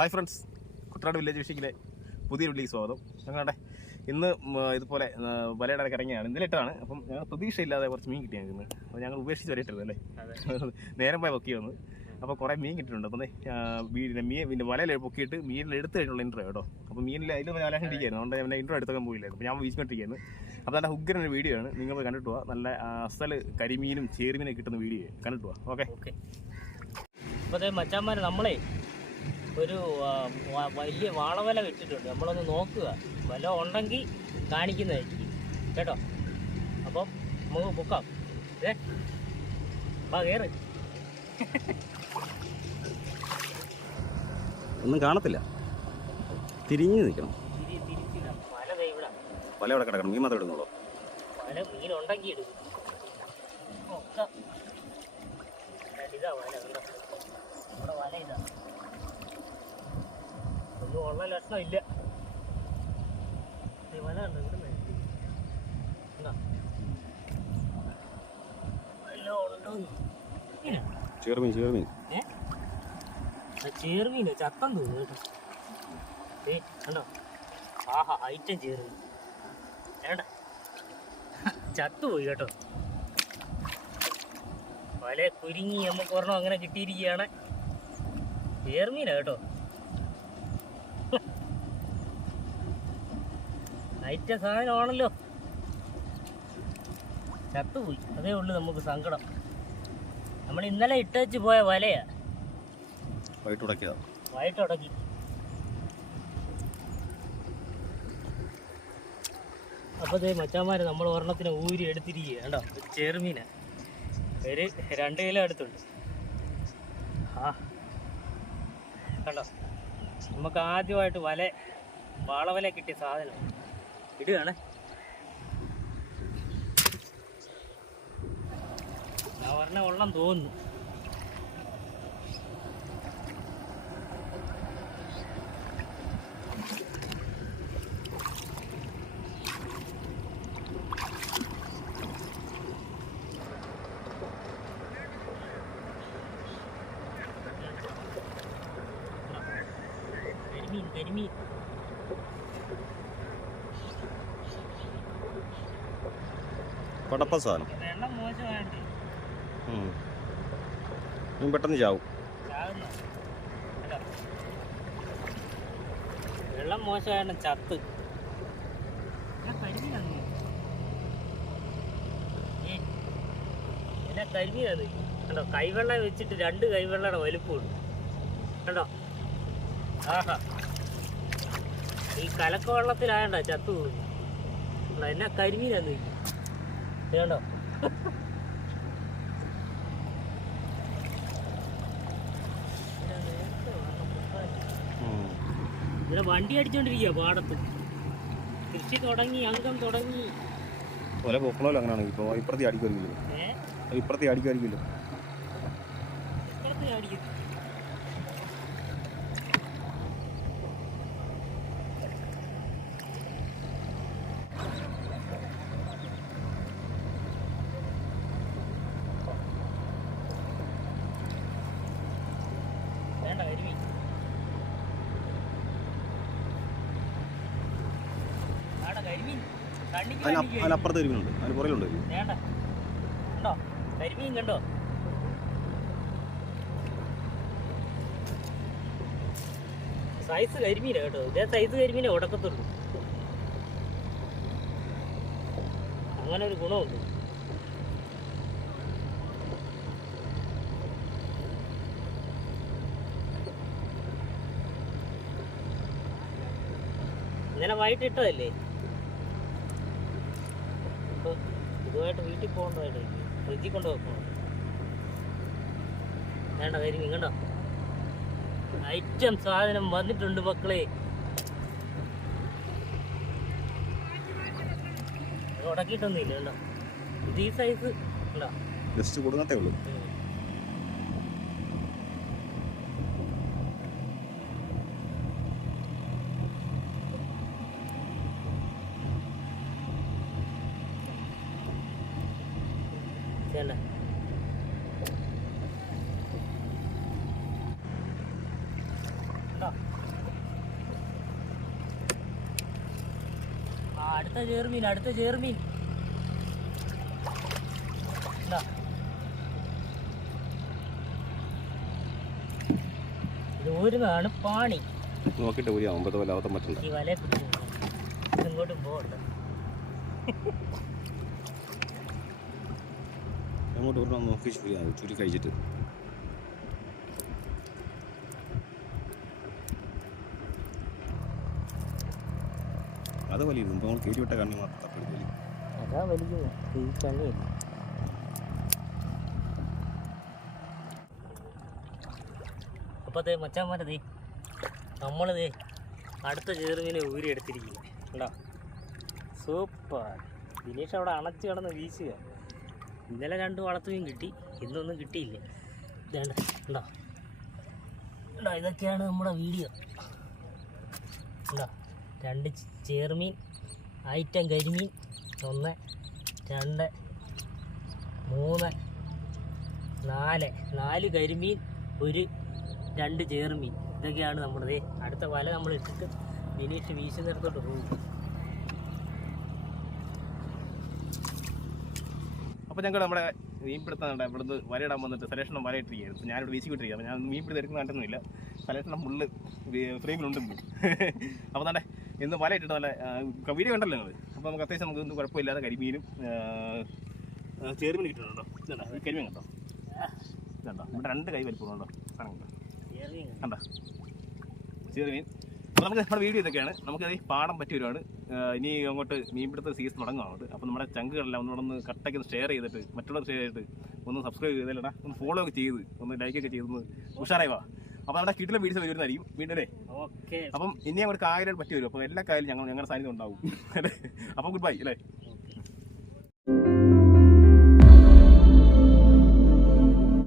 Hi friends, Kuttanad village ഫിഷിങ്ങിലെ പുതിയൊരു വീഡിയോയിലേക്ക് സ്വാഗതം. ഞങ്ങളുടെ ഇന്ന് ഇതുപോലെ വലയുടെ ഇടയ്ക്ക് ഇറങ്ങിയാണ്, ഇന്നലെ ഇട്ടാണ്. അപ്പം ഞങ്ങൾ പ്രതീക്ഷയില്ലാതെ കുറച്ച് മീൻ കിട്ടി ഞങ്ങൾക്ക്. അപ്പോൾ ഞങ്ങൾ ഉപേക്ഷിച്ച് വരയിട്ടത് അല്ലേ, നേരം പോയി പൊക്കി വന്ന്. അപ്പോൾ കുറേ മീൻ കിട്ടിയിട്ടുണ്ട്. അപ്പം മീൻ വലയിൽ പൊക്കിയിട്ട് മീനിൽ എടുത്ത് കഴിഞ്ഞുള്ള ഇൻട്രോ കേട്ടോ. അപ്പോൾ മീനിൽ അതിൽ വലാഹം ഇരിക്കുകയായിരുന്നു, അതുകൊണ്ട് ഞാൻ ഇൻട്രോ എടുക്കാൻ പോയില്ലായിരുന്നു. അപ്പോൾ ഞാൻ വീശിക്കൊണ്ടിരിക്കുകയായിരുന്നു. അപ്പോൾ നല്ല ഉഗ്രനൊരു വീഡിയോ ആണ്, നിങ്ങൾ കണ്ടിട്ട് പോവാം. നല്ല അസൽ കരിമീനും ചേരുമീനും കിട്ടുന്ന വീഡിയോ കണ്ടിട്ട് പോവാം. ഓക്കെ. അപ്പോൾ അതേ മച്ചാന്മാർ, നമ്മളെ ഒരു വലിയ വാളവല വെച്ചിട്ടുണ്ട്. നമ്മളൊന്ന് നോക്കുക, വല ഉണ്ടെങ്കിൽ കാണിക്കുന്നതായിരിക്കും കേട്ടോ. അപ്പം നമുക്ക് പൊക്കാം. കയറ്. ഒന്നും കാണത്തില്ല, തിരിഞ്ഞ് നിൽക്കണം. തിരിച്ചിടാം. വല ഇവിടെ വല അവിടെ കിടക്കണം, മീൻ മാത്രം ഇടുന്നുള്ളൂ. വല മീനുണ്ടെങ്കിൽ ഇടും. ഇതാ വല, കണ്ടോ? നമ്മുടെ വല ഇതാ. ഒന്നും ഉള്ള ലക്ഷണം ഇല്ല. വല കണ്ടോ? ഇവിടെ ചേർമീനോ ചത്തം തോന്നുന്നു കേട്ടോ. കണ്ടോ? ആഹാ, ഐറ്റം ചേർമീൻ വേണ്ട, ചത്തുപോയി കേട്ടോ. വല കുരുങ്ങി നമുക്ക് ഒരെണ്ണം അങ്ങനെ കിട്ടിയിരിക്കുകയാണ്. ചേർമീനാ കേട്ടോ. ഐറ്റ സാധനമാണല്ലോ, ചത്തുപോയി. അതേ ഉള്ളു നമുക്ക് സങ്കടം. നമ്മൾ ഇന്നലെ ഇട്ടേച്ച് പോയ വലയാ, വയറ്റുടക്കി. അപ്പോൾ ഇതേ മച്ചാന്മാർ നമ്മൾ ഒരെണ്ണത്തിന് ഊരി എടുത്തിരിക്കുക കേട്ടോ. ചെറുമീന ഒരു 2 കിലോ അടുത്തുണ്ട്. കണ്ടോ? നമുക്ക് ആദ്യമായിട്ട് വാളവല കിട്ടിയ സാധനം ഇടുകയാണ്. ഞാൻ ഒരെണ്ണം ഉള്ളം തോന്നുന്നു. കരിമീൻ പടപ്പ സാധനം. വെള്ളം മോശമായിട്ട് പെട്ടെന്ന് ചാവും. വെള്ളം മോശമായിട്ട് ചത്ത്. എന്നാ കരിമീനാണ് കണ്ടോ? കൈവെള്ളം വെച്ചിട്ട് 2 കൈവെള്ളയുടെ വലുപ്പമുണ്ട് കണ്ടോ. ആഹാ, ഈ കലക്ക വെള്ളത്തിലായണ്ട ചത്തു പോകുന്നു. എന്നാ കരിമീനാന്ന് കണ്ടോ. ഇവിടെ വണ്ടി അടിച്ചോണ്ടിരിക്കുക പാടത്ത്. കൃഷി തുടങ്ങി, അംഗം തുടങ്ങി. അങ്ങനെയാണ്. ഇപ്പുറത്തെ അടിക്കുമായിരിക്കുമല്ലോ. ഇപ്പുറത്തെ അടിക്കുമായിരിക്കുമല്ലോ. ഇപ്പുറത്തെ അടിക്കും. വേണ്ട കരിമീൻ. അതിനപ്പുറത്ത് കരിമീനുണ്ട്, അതിന് പുറകിലുണ്ട്. വേണ്ട, കണ്ടോ കരിമീൻ? കണ്ടോ? സൈസ് കരിമീനാ കേട്ടോ. ഇതേ സൈസ് കരിമീനെ ഉടക്കത്തുള്ളൂ. അങ്ങനെ ഒരു ഗുണമുണ്ട്. ഇന്നലെ വൈകിട്ട് ഇട്ടതല്ലേ. അപ്പോൾ ഇതുമായിട്ട് വീട്ടിൽ പോകേണ്ടതായിട്ടായിരിക്കും, ഫ്രിഡ്ജിൽ കൊണ്ട് വെക്കണം. വേണ്ട കരിമീൻ കണ്ടോ? ഐറ്റം സാധനം വന്നിട്ടുണ്ട് മക്കളെ. ഉടക്കിയിട്ടൊന്നുമില്ല കണ്ടോ. ഇത് ഈ സൈസ് ഉണ്ടോ? ജസ്റ്റ് കൊടുക്കത്തേ ഉള്ളൂ. ചേണ്ട കണ്ടോ? അടുത്ത ചേർമീൻ ഇതാ. ഇത് ഊരുന്നതാണ് പാണി. നോക്കിട്ട് ഊരിയാ 9 പോലെ അവത്തം പറ്റണ്ട. ഈ വലയെ പിടിച്ചു ഇങ്ങോട്ടും പോകണ്ട. അങ്ങോട്ട് ഒരെണ്ണം നോക്കി ചുരി കഴിച്ചിട്ട് അത് വലിയ നമ്മൾ കയറ്റി വിട്ട കണ്ണി മാത്രം തപ്പെടുത്തില്ല. അതാ വലിക്കുന്നത് ഈ കണ്ണി. അപ്പത്തേ മച്ചാന്മാരതേ നമ്മളിതേ അടുത്ത ചേറുമീനെ ഊരി എടുത്തിരിക്കുക. ഉണ്ടോ? സൂപ്പർ. ദിനേഷ് അവിടെ അണച്ച് കിടന്ന് വീശുക. ഇന്നലെ 2 വളർത്തുകയും കിട്ടി, ഇന്നൊന്നും കിട്ടിയില്ല. ഇതേണ്ട ഉണ്ടോ? ഉണ്ടോ? ഇതൊക്കെയാണ് നമ്മുടെ വീഡിയോ. ഉണ്ടോ? 2 ചേറുമീൻ, ഐറ്റം കരിമീൻ, 1 2 3 4 കരിമീൻ, 2 ചേറുമീൻ. ഇതൊക്കെയാണ് നമ്മുടെ അടുത്ത വല നമ്മൾ ഇട്ടിട്ട് ദിനേഷ് വീശുന്നിടത്തോട്ട് പോകും. അപ്പോൾ ഞങ്ങൾ നമ്മുടെ മീൻപിടുത്തം ഇവിടുന്ന് വലയിടാൻ വന്നിട്ട് സലേഷണം വലയിട്ടിരിക്കുകയായിരുന്നു. ഞാനിവിടെ വീശി വിട്ടിരിക്കുക. അപ്പോൾ ഞാൻ മീൻപിടുത്തം എടുക്കുന്ന കണ്ടൊന്നുമില്ല. സലേഷണം ഫുള്ള് ഫ്രെയിമിലുണ്ടെന്ന്. അപ്പോൾ തന്നെ ഇന്ന് വല ഇട്ടിട്ട് നല്ല വീഡിയോ കണ്ടല്ലോ നിങ്ങൾ. അപ്പോൾ നമുക്ക് അത്യാവശ്യം നമുക്ക് ഒന്നും കുഴപ്പമില്ലാതെ കരിമീനും ചേർമീൻ കിട്ടുന്നുണ്ടോ? ഇതുണ്ടോ? ഈ കരിമീൻ കണ്ടോ? ഇതുണ്ടോ? ഇവിടെ 2 കൈ വലിപ്പമുണ്ടോ? സാധനം കണ്ടോ? കണ്ടോ? ചേർമീൻ. അപ്പോൾ നമുക്ക് നമ്മുടെ വീഡിയോ ഇതൊക്കെയാണ്. നമുക്കത് പാടം പറ്റി വരുവാണ്. ഇനി അങ്ങോട്ട് മീൻപിടുത്ത സീസൺ തുടങ്ങുന്നത്. അപ്പോൾ നമ്മുടെ ചങ്കുകളെല്ലാം ഒന്നുകൂടെ കട്ടയ്ക്ക് ഷെയർ ചെയ്തിട്ട് മറ്റുള്ളവർ ഷെയർ ചെയ്തിട്ട് ഒന്ന് സബ്സ്ക്രൈബ് ചെയ്തല്ലടാ, ഒന്ന് ഫോളോ ഒക്കെ ചെയ്ത് ഒന്ന് ലൈക്കൊക്കെ ചെയ്തൊന്ന് ഉഷാറായി വാ. അപ്പോൾ നമ്മുടെ കിട്ടിലെ വീഡിയോസ് വരുന്നതായിരിക്കും വീണ്ടും അല്ലേ? ഓക്കെ. അപ്പം ഇനി അങ്ങോട്ട് കായലുകൾ പറ്റി വരും. അപ്പോൾ എല്ലാ കായലും ഞങ്ങളുടെ സാന്നിധ്യം ഉണ്ടാവും. അപ്പോൾ ഗുഡ് ബൈ അല്ലേ?